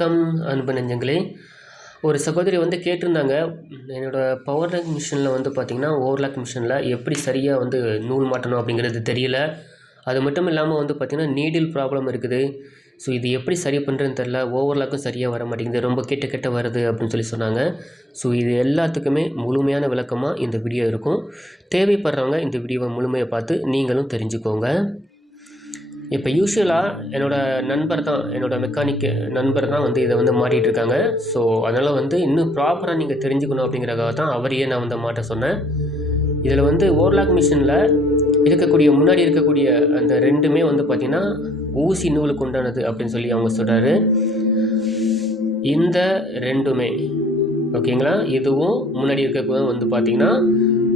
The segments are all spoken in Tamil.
வணக்கம் அன்பு நெஞ்சங்களே. ஒரு சகோதரி வந்து கேட்டிருந்தாங்க, என்னோடய பவர் லாக் மிஷினில் வந்து பார்த்திங்கன்னா ஓவர்லாக் மிஷினில் எப்படி சரியாக வந்து நூல் மாட்டணும் அப்படிங்கிறது தெரியல. அது மட்டும் இல்லாமல் வந்து பார்த்திங்கன்னா நீடில் ப்ராப்ளம் இருக்குது. ஸோ இது எப்படி சரி பண்ணுறதுன்னு தெரில. ஓவர்லாக்கும் சரியாக வர மாட்டேங்குது, ரொம்ப கிட்ட வருது அப்படின்னு சொல்லி சொன்னாங்க. ஸோ இது எல்லாத்துக்குமே முழுமையான விளக்கமாக இந்த வீடியோ இருக்கும். தேவைப்படுறவங்க இந்த வீடியோவை முழுமையாக பார்த்து நீங்களும் தெரிஞ்சுக்கோங்க. இப்போ யூஸ்வலாக என்னோடய மெக்கானிக் நண்பர் தான் வந்து இதை வந்து மாட்டிகிட்ருக்காங்க. ஸோ அதனால் வந்து இன்னும் ப்ராப்பராக நீங்கள் தெரிஞ்சுக்கணும் அப்படிங்கிறக்காக தான் அவரையே நான் வந்து மாட்ட சொன்னேன். இதில் வந்து ஓவர்லாக் மிஷினில் முன்னாடி இருக்கக்கூடிய அந்த ரெண்டுமே வந்து பார்த்திங்கன்னா ஊசி நூலுக்கு உண்டானது அப்படின்னு சொல்லி அவங்க சொல்கிறாரு. இந்த ரெண்டுமே ஓகேங்களா, இதுவும் முன்னாடி இருக்க வந்து பார்த்திங்கன்னா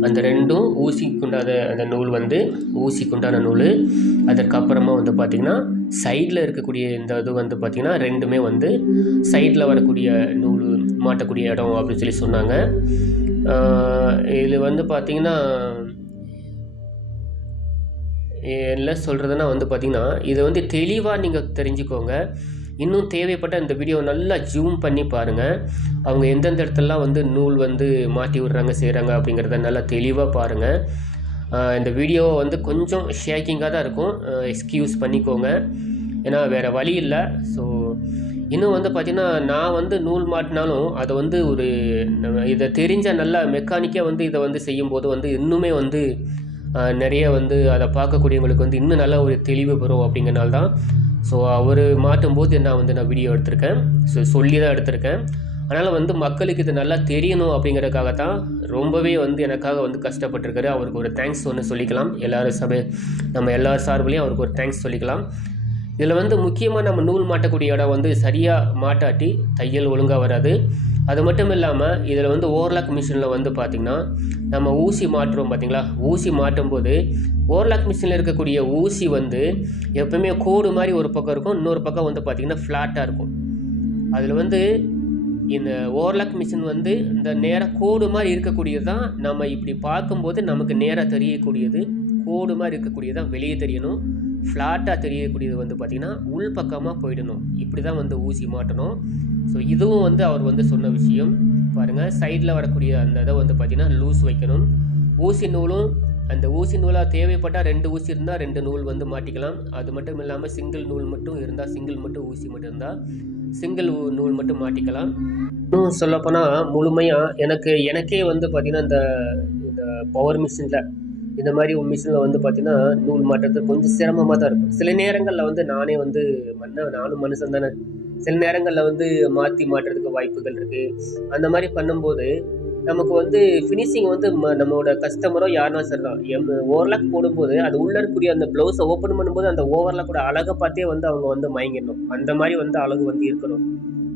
அந்த ரெண்டும் ஊசிக்குண்டான அந்த நூல் வந்து ஊசிக்குண்டான நூல். அதற்கப்புறமா வந்து பார்த்திங்கன்னா சைடில் இருக்கக்கூடிய இந்த இது வந்து பார்த்திங்கன்னா ரெண்டுமே வந்து சைடில் வரக்கூடிய நூல் மாட்டக்கூடிய இடம் அப்படின்னு சொல்லி சொன்னாங்க. இது வந்து பார்த்திங்கன்னா என்ன சொல்கிறதுனா வந்து பார்த்திங்கன்னா இதை வந்து தெளிவாக நீங்கள் தெரிஞ்சுக்கோங்க. இன்னும் தேவைப்பட்ட இந்த வீடியோ நல்லா ஜூம் பண்ணி பாருங்கள். அவங்க எந்தெந்த இடத்துலலாம் வந்து நூல் வந்து மாட்டி விடுறாங்க செய்கிறாங்க அப்படிங்கிறத நல்லா தெளிவாக பாருங்கள். இந்த வீடியோ வந்து கொஞ்சம் ஷேக்கிங்காக தான் இருக்கும், எக்ஸ்கியூஸ் பண்ணிக்கோங்க, ஏன்னா வேறு வழி இல்லை. ஸோ இன்னும் வந்து பார்த்திங்கன்னா நான் வந்து நூல் மாட்டினாலும் அதை வந்து இதை தெரிஞ்ச நல்லா மெக்கானிக்காக வந்து இதை வந்து செய்யும்போது வந்து இன்னுமே வந்து நிறைய வந்து அதை பார்க்கக்கூடியவங்களுக்கு வந்து இன்னும் நல்லா ஒரு தெளிவு பெறும் அப்படிங்கிறனால தான். ஸோ அவர் மாட்டும்போது நான் வீடியோ எடுத்திருக்கேன், சொல்லி தான் எடுத்திருக்கேன். அதனால் வந்து மக்களுக்கு இது நல்லா தெரியணும் அப்படிங்கிறதுக்காக தான் ரொம்பவே வந்து எனக்காக வந்து கஷ்டப்பட்டிருக்காரு. அவருக்கு ஒரு தேங்க்ஸ் ஒன்று சொல்லிக்கலாம். நம்ம எல்லார் சார்பிலையும் அவருக்கு ஒரு தேங்க்ஸ் சொல்லிக்கலாம். இதில் வந்து முக்கியமாக நம்ம நூல் மாட்டக்கூடிய இடம் வந்து சரியாக மாட்டாட்டி தையல் ஒழுங்காக வராது. அது மட்டும் இல்லாமல் இதில் வந்து ஓவர்லாக் மிஷினில் வந்து பார்த்திங்கன்னா நம்ம ஊசி மாட்டுறோம் பார்த்திங்களா, ஊசி மாட்டும் போது ஓவர்லாக் மிஷினில் இருக்கக்கூடிய ஊசி வந்து எப்பவுமே கோடு மாதிரி ஒரு பக்கம் இருக்கும், இன்னொரு பக்கம் வந்து பார்த்திங்கன்னா ஃப்ளாட்டாக இருக்கும். அதில் வந்து இந்த ஓவர்லாக் மிஷின் வந்து இந்த நேராக கோடு மாதிரி இருக்கக்கூடியது தான் நம்ம இப்படி பார்க்கும்போது நமக்கு நேராக தெரியக்கூடியது. கோடு மாதிரி இருக்கக்கூடியது தான் வெளியே தெரியணும். ஃப்ளாட்டாக தெரியக்கூடியது வந்து பார்த்திங்கன்னா உள் பக்கமாக போயிடணும். இப்படி தான் வந்து ஊசி மாட்டணும். ஸோ இதுவும் வந்து அவர் வந்து சொன்ன விஷயம் பாருங்கள். சைடில் வரக்கூடிய அந்த இதை வந்து பார்த்திங்கன்னா லூஸ் வைக்கணும். ஊசி நூலும் அந்த ஊசி நூலாக தேவைப்பட்டால் 2 ஊசி இருந்தால் 2 நூல் வந்து மாட்டிக்கலாம். அது மட்டும் இல்லாமல் சிங்கிள் நூல் மட்டும் இருந்தால் சிங்கிள் மட்டும் ஊசி மட்டும் இருந்தால் சிங்கிள் நூல் மட்டும் மாட்டிக்கலாம். இன்னும் சொல்லப்போனால் முழுமையாக எனக்கே வந்து பார்த்திங்கன்னா இந்த பவர் மிஷினில் இந்த மாதிரி மிஷினில் வந்து பார்த்திங்கன்னா நூல் மாட்டுறது கொஞ்சம் சிரமமாக தான் இருக்கும். சில நேரங்களில் வந்து நானும் மனுஷன் தானே, சில நேரங்களில் வந்து மாற்றி மாட்டுறதுக்கு வாய்ப்புகள் இருக்குது. அந்த மாதிரி பண்ணும்போது நமக்கு வந்து ஃபினிஷிங் வந்து நம்மளோட கஸ்டமரோ யாருனா சரி தான், ஓவர்லாக் போடும்போது அது உள்ளே இருக்கக்கூடிய அந்த ப்ளவுஸை ஓப்பன் பண்ணும்போது அந்த ஓவர்லாக்கோட அழகை பார்த்தே வந்து அவங்க வந்து மயங்கிடணும். அந்த மாதிரி வந்து அழகு வந்து இருக்கணும்.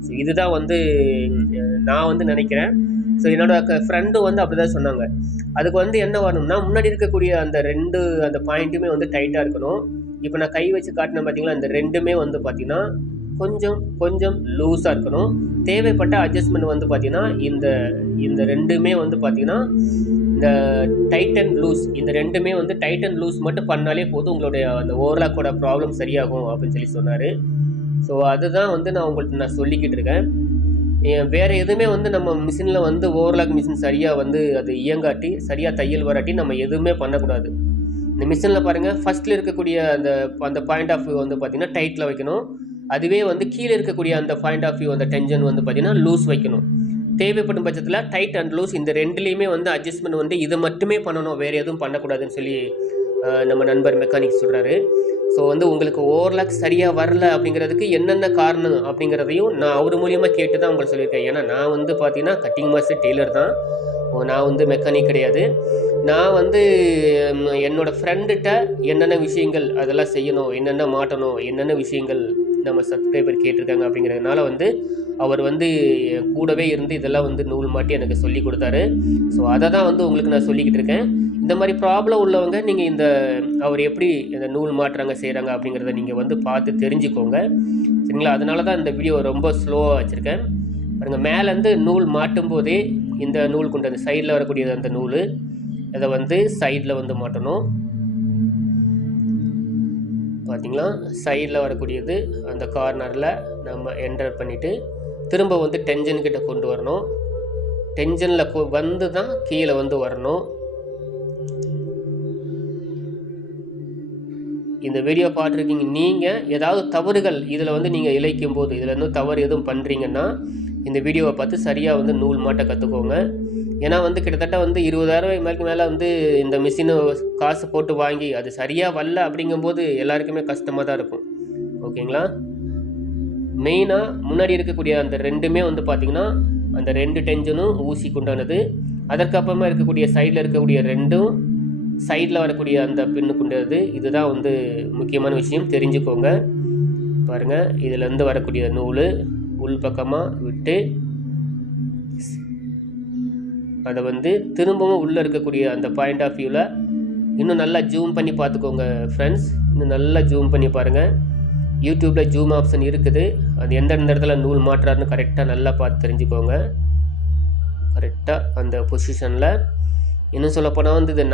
ஸோ இதுதான் வந்து நான் வந்து நினைக்கிறேன். ஸோ என்னோடய ஃப்ரெண்டும் வந்து அப்படி தான் சொன்னாங்க. அதுக்கு வந்து என்ன வரணும்னா முன்னாடி இருக்கக்கூடிய அந்த பாயிண்ட்டுமே வந்து டைட்டாக இருக்கணும். இப்போ நான் கை வச்சு காட்டினேன் பார்த்தீங்களா, இந்த ரெண்டுமே வந்து பார்த்திங்கன்னா கொஞ்சம் லூஸாக இருக்கணும். தேவைப்பட்ட அட்ஜஸ்ட்மெண்ட் வந்து பார்த்திங்கன்னா இந்த ரெண்டுமே வந்து பார்த்திங்கன்னா இந்த டைட் அண்ட் லூஸ், இந்த ரெண்டுமே வந்து டைட் அண்ட் லூஸ் மட்டும் பண்ணாலே போதும், உங்களுடைய அந்த ஓவர்லாக்கோட ப்ராப்ளம் சரியாகும் அப்படின்னு சொல்லி சொன்னார். ஸோ அதுதான் வந்து நான் சொல்லிக்கிட்டு இருக்கேன். வேறு எதுவுமே வந்து நம்ம மிஷினில் வந்து ஓவர்லாக் மிஷின் சரியாக வந்து அது இயங்காட்டி சரியாக தையல் வராட்டி நம்ம எதுவுமே பண்ணக்கூடாது. இந்த மிஷினில் பாருங்கள், ஃபஸ்ட்டில் இருக்கக்கூடிய அந்த பாயிண்ட் ஆஃப் வியூ வந்து பார்த்திங்கன்னா டைட்டில் வைக்கணும். அதுவே வந்து கீழே இருக்கக்கூடிய அந்த பாயிண்ட் ஆஃப் வியூ அந்த டென்ஷன் வந்து பார்த்திங்கன்னா லூஸ் வைக்கணும். தேவைப்படும் பட்சத்தில் டைட் அண்ட் லூஸ் இந்த ரெண்டுலேயுமே வந்து அட்ஜஸ்ட்மெண்ட் வந்து இதை மட்டுமே பண்ணணும், வேறு எதுவும் பண்ணக்கூடாதுன்னு சொல்லி நம்ம நண்பர் மெக்கானிக் சொல்கிறாரு. ஸோ வந்து உங்களுக்கு ஓவர்லாக் சரியாக வரல அப்படிங்கிறதுக்கு என்னென்ன காரணம் அப்படிங்கிறதையும் நான் அவர் மூலியமாக கேட்டு தான் உங்களுக்கு சொல்லியிருக்கேன். ஏன்னா நான் வந்து பார்த்திங்கன்னா கட்டிங் மாஸ்டர் டெய்லர் தான், நான் வந்து மெக்கானிக் கிடையாது. நான் வந்து என்னோடய ஃப்ரெண்டுகிட்ட என்னென்ன விஷயங்கள் அதெல்லாம் செய்யணும், என்னென்ன மாட்டணும், என்னென்ன விஷயங்கள் நம்ம சப்ஸ்கிரைபர் கேட்டிருக்காங்க அப்படிங்கிறதுனால வந்து அவர் வந்து கூடவே இருந்து இதெல்லாம் வந்து நூல் மாட்டி எனக்கு சொல்லி கொடுத்தாரு. ஸோ அதை தான் வந்து உங்களுக்கு நான் சொல்லிக்கிட்டு இருக்கேன். இந்த மாதிரி ப்ராப்ளம் உள்ளவங்க நீங்கள் அவர் எப்படி இந்த நூல் மாட்டுறாங்க செய்கிறாங்க அப்படிங்கிறத நீங்கள் வந்து பார்த்து தெரிஞ்சுக்கோங்க, சரிங்களா? அதனால தான் இந்த வீடியோ ரொம்ப ஸ்லோவாக வச்சுருக்கேன். பாருங்கள், மேலேருந்து நூல் மாட்டும் போதே இந்த நூல் கொண்டு அந்த சைடில் வரக்கூடிய அந்த நூல் அதை வந்து சைடில் வந்து மாட்டணும். பார்த்தீங்களா, சைடில் வரக்கூடியது அந்த கார்னரில் நம்ம என்டர் பண்ணிவிட்டு திரும்ப வந்து டென்ஷன் கிட்ட கொண்டு வரணும். டென்ஷனில் வந்து தான் கீழே வந்து வரணும். இந்த வீடியோ பார்த்துருக்கீங்க, நீங்கள் ஏதாவது தவறுகள் இதில் வந்து நீங்கள் இழைக்கும் போது இதில் இன்னும் தவறு எதுவும் பண்ணுறீங்கன்னா இந்த வீடியோவை பார்த்து சரியாக வந்து நூல் மாட்ட கற்றுக்கோங்க. ஏன்னா வந்து கிட்டத்தட்ட வந்து 20,000 மேலே வந்து இந்த மிஷினை காசு போட்டு வாங்கி அது சரியாக வரல அப்படிங்கும்போது எல்லாருக்குமே கஷ்டமாக தான் இருக்கும். ஓகேங்களா? மெயினாக முன்னாடி இருக்கக்கூடிய அந்த ரெண்டுமே வந்து பார்த்திங்கன்னா அந்த 2 டென்ஷனும் ஊசிக்கு உண்டானது. அதற்கப்புறமா இருக்கக்கூடிய சைடில் இருக்கக்கூடிய 2ம் சைடில் வரக்கூடிய அந்த பின்னுக்கு உண்டானது. இதுதான் வந்து முக்கியமான விஷயம், தெரிஞ்சுக்கோங்க. பாருங்கள், இதிலேருந்து வரக்கூடிய நூல் உள் பக்கமாக விட்டு அதை வந்து திரும்பவும் உள்ளே இருக்கக்கூடிய அந்த பாயிண்ட் ஆஃப் வியூவில் இன்னும் நல்லா ஜூம் பண்ணி பார்த்துக்கோங்க ஃப்ரெண்ட்ஸ். இன்னும் நல்லா ஜூம் பண்ணி பாருங்கள். யூடியூப்பில் ஜூம் ஆப்ஷன் இருக்குது. அது எந்தெந்த இடத்துல நூல் மாட்டுறாருன்னு கரெக்டாக நல்லா பார்த்து தெரிஞ்சுக்கோங்க. கரெக்டாக அந்த பொசிஷனில். இன்னும் சொல்லப்போனால் வந்து இது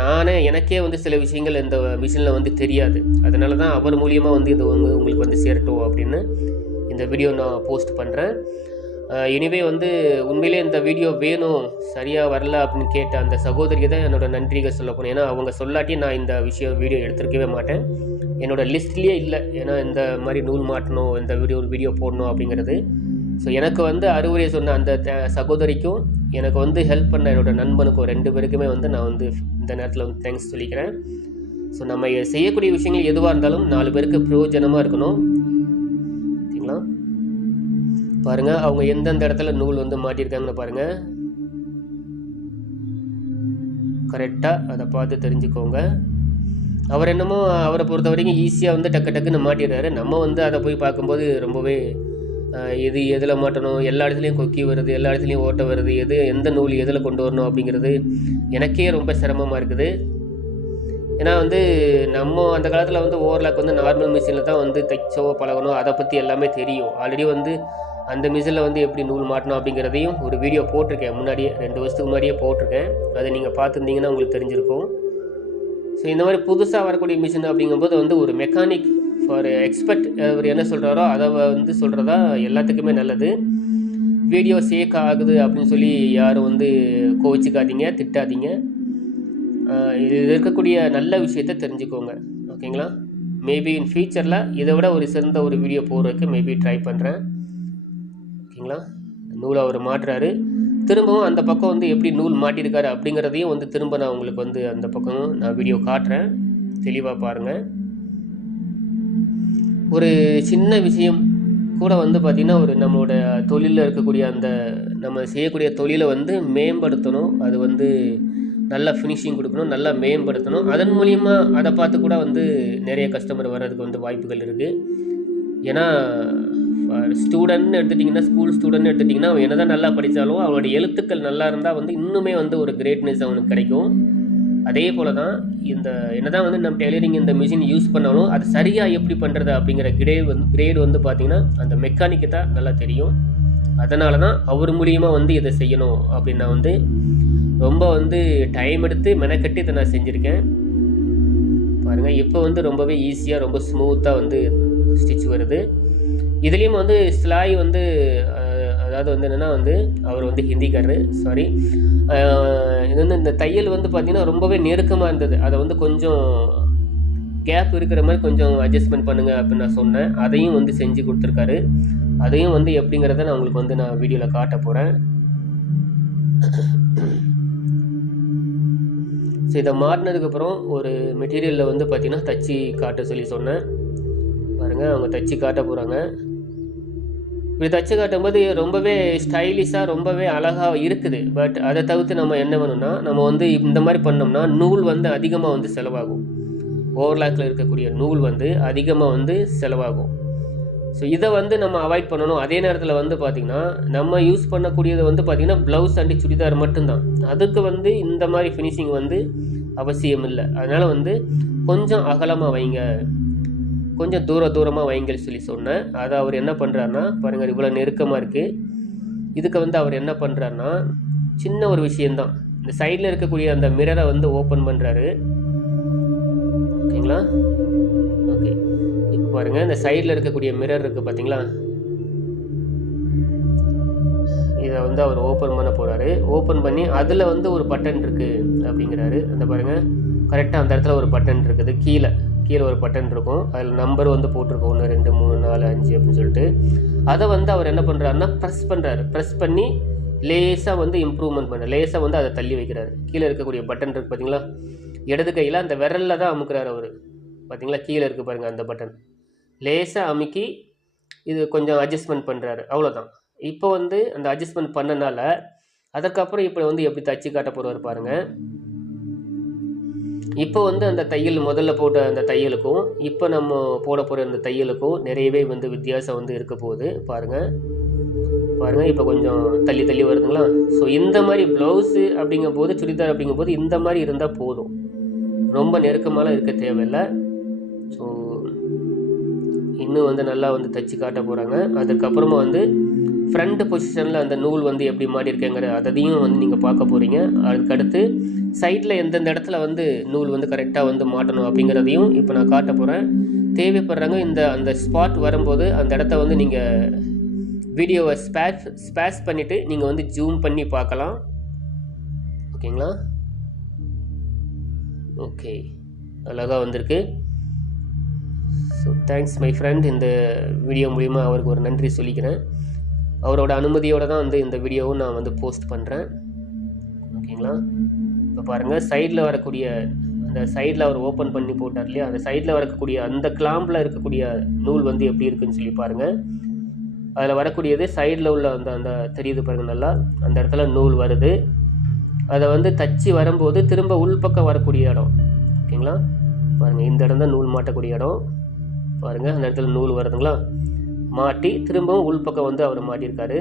எனக்கே வந்து சில விஷயங்கள் இந்த மிஷினில் வந்து தெரியாது. அதனால தான் அவர் மூலியமாக வந்து இது உங்களுக்கு வந்து சேரட்டும் அப்படின்னு இந்த வீடியோ நான் போஸ்ட் பண்ணுறேன். எனிவே வந்து உண்மையிலே இந்த வீடியோ வேணும், சரியாக வரல அப்படின்னு கேட்ட அந்த சகோதரிக்கு தான் என்னோடய நன்றிகள் சொல்ல போனேன். ஏன்னா அவங்க சொல்லாட்டி நான் இந்த வீடியோ எடுத்துருக்கவே மாட்டேன். என்னோடய லிஸ்ட்லேயே இல்லை. ஏன்னா இந்த மாதிரி நூல் மாட்டணும், இந்த வீடியோ போடணும் அப்படிங்கிறது. ஸோ எனக்கு வந்து அறிவுரை சொன்ன அந்த சகோதரிக்கும் எனக்கு வந்து ஹெல்ப் பண்ண என்னோடய நண்பனுக்கும் 2 பேருக்குமே வந்து நான் வந்து இந்த நேரத்தில் வந்து தேங்க்ஸ் சொல்லிக்கிறேன். ஸோ நம்ம செய்யக்கூடிய விஷயங்கள் எதுவாக இருந்தாலும் 4 பேருக்கு பிரயோஜனமாக இருக்கணும். ஓகேங்களா? பாருங்கள், அவங்க எந்தெந்த இடத்துல நூல் வந்து மாட்டியிருக்காங்கன்னு பாருங்கள். கரெக்டாக அதை பார்த்து தெரிஞ்சுக்கோங்க. அவர் என்னமோ அவரை பொறுத்த வரைக்கும் ஈஸியாக வந்து டக்குன்னு மாட்டிடுறாரு. நம்ம வந்து அதை போய் பார்க்கும்போது ரொம்பவே எதில் மாட்டணும், எல்லா இடத்துலையும் கொக்கி வருது, எல்லா இடத்துலையும் ஓட்ட வருது, எந்த நூல் எதில் கொண்டு வரணும் அப்படிங்கிறது எனக்கே ரொம்ப சிரமமாக இருக்குது. ஏன்னா வந்து நம்ம அந்த காலத்தில் வந்து ஓவர்லாக் வந்து நார்மல் மிஷினில் தான் வந்து தைச்சோ பழகணும், அதை பற்றி எல்லாமே தெரியும். ஆல்ரெடி வந்து அந்த மிஷினில் வந்து எப்படி நூல் மாட்டணும் அப்படிங்கிறதையும் ஒரு வீடியோ போட்டிருக்கேன், முன்னாடியே 2 வருஷத்துக்கு முன்னாடியே போட்டிருக்கேன். அதை நீங்கள் பார்த்துருந்தீங்கன்னா உங்களுக்கு தெரிஞ்சிருக்கும். ஸோ இந்த மாதிரி புதுசாக வரக்கூடிய மிஷின் அப்படிங்கும்போது வந்து ஒரு மெக்கானிக் ஃபார் எக்ஸ்பர்ட் அவர் என்ன சொல்கிறாரோ அதை வந்து சொல்கிறதா எல்லாத்துக்குமே நல்லது. வீடியோ சேக் ஆகுது அப்படின்னு சொல்லி யாரும் வந்து கோவிச்சுக்காதீங்க, திட்டாதீங்க. இது இருக்கக்கூடிய நல்ல விஷயத்தை தெரிஞ்சுக்கோங்க. ஓகேங்களா? மேபி இன் ஃபியூச்சரில் இதை விட ஒரு சிறந்த ஒரு வீடியோ போடுறதுக்கு மேபி ட்ரை பண்ணுறேன். ஓகேங்களா? நூலை அவர் மாட்டுறாரு. திரும்பவும் அந்த பக்கம் வந்து எப்படி நூல் மாட்டியிருக்காரு அப்படிங்கிறதையும் வந்து திரும்ப நான் உங்களுக்கு வந்து அந்த பக்கம் நான் வீடியோ காட்டுறேன், தெளிவாக பாருங்கள். ஒரு சின்ன விஷயம் கூட வந்து பார்த்திங்கன்னா ஒரு நம்மளோட தொழிலில் இருக்கக்கூடிய அந்த நம்ம செய்யக்கூடிய தொழிலை வந்து மேம்படுத்தணும். அது வந்து நல்லா ஃபினிஷிங் கொடுக்கணும், நல்லா மேம்படுத்தணும். அதன் மூலிமா அதை பார்த்து கூட வந்து நிறைய கஸ்டமர் வர்றதுக்கு வந்து வாய்ப்புகள் இருக்குது. ஏன்னா ஸ்டூடெண்ட்னு எடுத்துட்டிங்கன்னா, ஸ்கூல் ஸ்டூடெண்ட்னு எடுத்துட்டிங்கன்னா அவன் என்ன தான் நல்லா படித்தாலும் அவனுடைய எழுத்துக்கள் நல்லா இருந்தால் வந்து இன்னுமே வந்து ஒரு கிரேட்னஸ் அவனுக்கு கிடைக்கும். அதே போல் தான் இந்த என்ன தான் வந்து நம்ம டெய்லரிங் இந்த மிஷின் யூஸ் பண்ணாலும் அது சரியாக எப்படி பண்ணுறது அப்படிங்கிற கிரேடு வந்து பார்த்திங்கன்னா அந்த மெக்கானிக்கு தான் நல்லா தெரியும். அதனால தான் அவர் மூலியமாக வந்து இதை செய்யணும் அப்படின்னு நான் வந்து ரொம்ப வந்து டைம் எடுத்து மெனக்கட்டி இதை நான் செஞ்சுருக்கேன். பாருங்கள், இப்போ வந்து ரொம்பவே ஈஸியாக ரொம்ப ஸ்மூத்தாக வந்து ஸ்டிச் வருது. இதுலேயும் வந்து சிலாய் வந்து அதாவது வந்து என்னென்னா வந்து அவர் வந்து ஹிந்திக்காரரு, சாரி. இது வந்து இந்த தையல் வந்து பார்த்திங்கன்னா ரொம்பவே நெருக்கமாக இருந்தது. அதை வந்து கொஞ்சம் கேப் இருக்கிற மாதிரி கொஞ்சம் அட்ஜஸ்ட்மெண்ட் பண்ணுங்கள் அப்படின்னு நான் சொன்னேன். அதையும் வந்து செஞ்சு கொடுத்துருக்காரு. அதையும் வந்து எப்படிங்கிறத நான் உங்களுக்கு வந்து நான் வீடியோவில் காட்ட போகிறேன். ஸோ இதை மாட்டினதுக்கப்புறம் ஒரு மெட்டீரியலில் வந்து பார்த்திங்கன்னா தச்சு காட்ட சொல்லி சொன்னேன். பாருங்கள், அவங்க தச்சு காட்ட போகிறாங்க. இப்படி தச்சு காட்டும்போது ரொம்பவே ஸ்டைலிஷாக ரொம்பவே அழகாக இருக்குது. பட் அதை தவிர்த்து நம்ம என்ன வேணும்னா, நம்ம வந்து இந்த மாதிரி பண்ணோம்னா நூல் வந்து அதிகமாக வந்து செலவாகும். ஓவர்லாக்கில் இருக்கக்கூடிய நூல் வந்து அதிகமாக வந்து செலவாகும். ஸோ இதை வந்து நம்ம அவாய்ட் பண்ணணும். அதே நேரத்தில் வந்து பார்த்திங்கன்னா நம்ம யூஸ் பண்ணக்கூடியது வந்து பார்த்திங்கன்னா ப்ளவுஸ் அண்டு சுடிதார் மட்டும்தான். அதுக்கு வந்து இந்த மாதிரி ஃபினிஷிங் வந்து அவசியம் இல்லை. அதனால் வந்து கொஞ்சம் அகலமாக வைங்க, கொஞ்சம் தூரமாக வைங்கன்னு சொல்லி சொன்னேன். அதை அவர் என்ன பண்ணுறாருன்னா பாருங்கள், இவ்வளோ நெருக்கமாக இருக்குது. இதுக்கு வந்து அவர் என்ன பண்ணுறாருன்னா சின்ன ஒரு விஷயந்தான், இந்த சைடில் இருக்கக்கூடிய அந்த மிரரை வந்து ஓப்பன் பண்ணுறாரு. ஓகேங்களா? ஓகே, பாருங்கள், இந்த சைடில் இருக்கக்கூடிய மிரர் இருக்குது பார்த்தீங்களா, இதை வந்து அவர் ஓப்பன் பண்ண போகிறாரு. ஓப்பன் பண்ணி அதில் வந்து ஒரு பட்டன் இருக்குது அப்படிங்கிறாரு. அந்த பாருங்கள், கரெக்டாக அந்த இடத்துல ஒரு பட்டன் இருக்குது. கீழே ஒரு பட்டன் இருக்கும். அதில் நம்பர் வந்து போட்டிருக்கோம், 1 2 3 4 5 அப்படின்னு சொல்லிட்டு. அதை வந்து அவர் என்ன பண்ணுறாருன்னா ப்ரெஸ் பண்ணுறாரு. ப்ரெஸ் பண்ணி லேசாக வந்து இம்ப்ரூவ்மெண்ட் பண்ணுறாரு. லேசாக வந்து அதை தள்ளி வைக்கிறாரு. கீழே இருக்கக்கூடிய பட்டன் இருக்குது பார்த்தீங்களா, இடது கையில் அந்த விரலில் தான் அமுக்குறாரு அவர். பார்த்தீங்களா, கீழே இருக்குது பாருங்கள் அந்த பட்டன். லேசாக அமுக்கி இது கொஞ்சம் அட்ஜஸ்ட்மெண்ட் பண்ணுறாரு, அவ்வளோதான். இப்போ வந்து அந்த அட்ஜஸ்ட்மெண்ட் பண்ணனால அதுக்கப்புறம் இப்போ வந்து எப்படி தச்சு காட்ட போகிறாரு பாருங்கள். இப்போ வந்து அந்த தையல் முதல்ல போட்ட அந்த தையலுக்கும் இப்போ நம்ம போட போகிற அந்த தையலுக்கும் நிறையவே வந்து வித்தியாசம் வந்து இருக்க போகுது. பாருங்கள், இப்போ கொஞ்சம் தள்ளி வருதுங்களா. ஸோ இந்த மாதிரி ப்ளவுஸு அப்படிங்கும்போது, சுடிதார் அப்படிங்கும்போது இந்த மாதிரி இருந்தால் போதும், ரொம்ப நெருக்கமாலாம் இருக்க தேவையில்லை. ஸோ இன்னும் வந்து நல்லா வந்து தைச்சி காட்ட போகிறாங்க. அதுக்கப்புறமா வந்து ஃப்ரண்ட் பொசிஷனில் அந்த நூல் வந்து எப்படி மாட்டியிருக்கேங்கிற அதையும் வந்து நீங்கள் பார்க்க போகிறீங்க. அதுக்கடுத்து சைடில் எந்தெந்த இடத்துல வந்து நூல் வந்து கரெக்டாக வந்து மாட்டணும் அப்படிங்கிறதையும் இப்போ நான் காட்ட போகிறேன். தேவைப்படுறாங்க அந்த ஸ்பாட் வரும்போது அந்த இடத்த வந்து நீங்கள் வீடியோவை ஸ்பேஸ் பண்ணிவிட்டு நீங்கள் வந்து ஜூம் பண்ணி பார்க்கலாம். ஓகேங்களா? ஓகே, அழகாக வந்திருக்கு. So thanks my friend. இந்த வீடியோ மூலிமா அவருக்கு ஒரு நன்றி சொல்லிக்கிறேன். அவரோட அனுமதியோடு தான் வந்து இந்த வீடியோவும் நான் வந்து போஸ்ட் பண்ணுறேன். ஓகேங்களா? இப்போ பாருங்கள், சைடில் வரக்கூடிய அந்த சைடில் அவர் ஓப்பன் பண்ணி போட்டார் இல்லையா, அந்த சைடில் வரக்கூடிய அந்த கிளாம்பில் இருக்கக்கூடிய நூல் வந்து எப்படி இருக்குதுன்னு சொல்லி பாருங்கள். அதில் வரக்கூடியது சைடில் உள்ள அந்த தெரியுது பாருங்கள், நல்லா அந்த இடத்துல நூல் வருது. அதை வந்து தச்சு வரும்போது திரும்ப உள்பக்கம் வரக்கூடிய இடம். ஓகேங்களா? பாருங்கள், இந்த இடம் தான் நூல் மாட்டக்கூடிய இடம். பாருங்கள், அந்த இடத்துல நூல் வருதுங்களா, மாட்டி திரும்பவும் உள்பக்கம் வந்து அவர் மாட்டியிருக்காரு.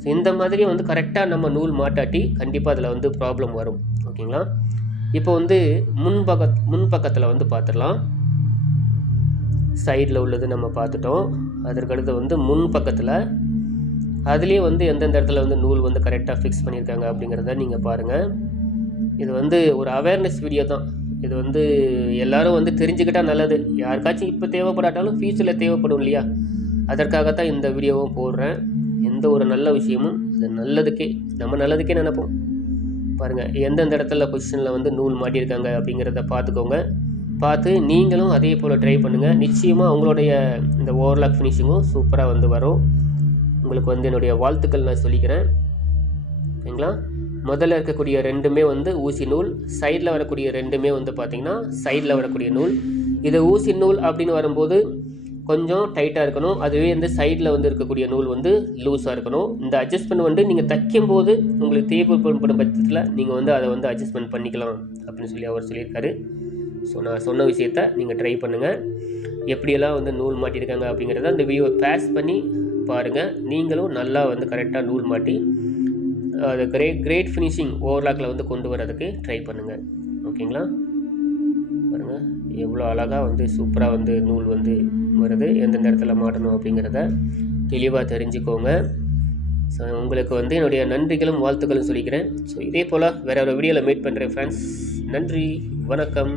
ஸோ இந்த மாதிரி வந்து கரெக்டாக நம்ம நூல் மாட்டாட்டி கண்டிப்பாக அதில் வந்து ப்ராப்ளம் வரும். ஓகேங்களா? இப்போ வந்து முன்பக்கத்தில் வந்து பார்த்துடலாம். சைடில் உள்ளது நம்ம பார்த்துட்டோம். அதற்கடுத்து வந்து முன்பக்கத்தில் அதுலேயும் வந்து எந்தெந்த இடத்துல வந்து நூல் வந்து கரெக்டாக ஃபிக்ஸ் பண்ணியிருக்காங்க அப்படிங்கிறத நீங்கள் பாருங்கள். இது வந்து ஒரு அவேர்னஸ் வீடியோ தான். இது வந்து எல்லோரும் வந்து தெரிஞ்சுக்கிட்டால் நல்லது. யாருக்காச்சும் இப்போ தேவைப்படாட்டாலும் ஃபியூச்சரில் தேவைப்படும் இல்லையா, அதற்காகத்தான் இந்த வீடியோவும் போடுறேன். எந்த ஒரு நல்ல விஷயமும் அது நல்லதுக்கே, நம்ம நல்லதுக்கே நினைப்போம். பாருங்கள், எந்தெந்த இடத்துல பொசிஷனில் வந்து நூல் மாட்டியிருக்காங்க அப்படிங்கிறத பார்த்துக்கோங்க. பார்த்து நீங்களும் அதே போல் ட்ரை பண்ணுங்கள். நிச்சயமாக உங்களுடைய இந்த ஓவர்லாக் ஃபினிஷிங்கும் சூப்பராக வந்து வரும். உங்களுக்கு வந்து என்னுடைய வாழ்த்துக்கள் நான் சொல்லிக்கிறேன். ஓகேங்களா? முதல்ல இருக்கக்கூடிய ரெண்டுமே வந்து ஊசி நூல், சைடில் வரக்கூடிய ரெண்டுமே வந்து பார்த்திங்கன்னா சைடில் வரக்கூடிய நூல். இது ஊசி நூல் அப்படின்னு வரும்போது கொஞ்சம் டைட்டாக இருக்கணும். அதுவே வந்து சைடில் வந்து இருக்கக்கூடிய நூல் வந்து லூஸாக இருக்கணும். இந்த அட்ஜஸ்ட்மெண்ட் வந்து நீங்கள் தைக்கும்போது உங்களுக்கு தேவைப்படும் பட்சத்தில் நீங்கள் வந்து அதை வந்து அட்ஜஸ்ட்மெண்ட் பண்ணிக்கலாம் அப்படின்னு சொல்லி அவர் சொல்லியிருக்காரு. ஸோ நான் சொன்ன விஷயத்த நீங்கள் ட்ரை பண்ணுங்கள். எப்படியெல்லாம் வந்து நூல் மாட்டியிருக்காங்க அப்படிங்கிறத அந்த வீடியோ பாஸ் பண்ணி பாருங்கள். நீங்களும் நல்லா வந்து கரெக்டாக நூல் மாட்டி அது கிரேட் ஃபினிஷிங் ஓவர்லாக்கில் வந்து கொண்டு வரதுக்கு ட்ரை பண்ணுங்கள். ஓகேங்களா? பாருங்கள், எவ்வளோ அழகாக வந்து சூப்பராக வந்து நூல் வந்து வருது. எந்தெந்த இடத்துல மாட்டணும் அப்படிங்கிறத தெளிவாக தெரிஞ்சுக்கோங்க. ஸோ உங்களுக்கு வந்து என்னுடைய நன்றிகளும் வாழ்த்துக்களும் சொல்லிக்கிறேன். ஸோ இதே போல் வேறு ஒரு வீடியோவில் மீட் பண்ணுறேன் ஃப்ரெண்ட்ஸ். நன்றி, வணக்கம்.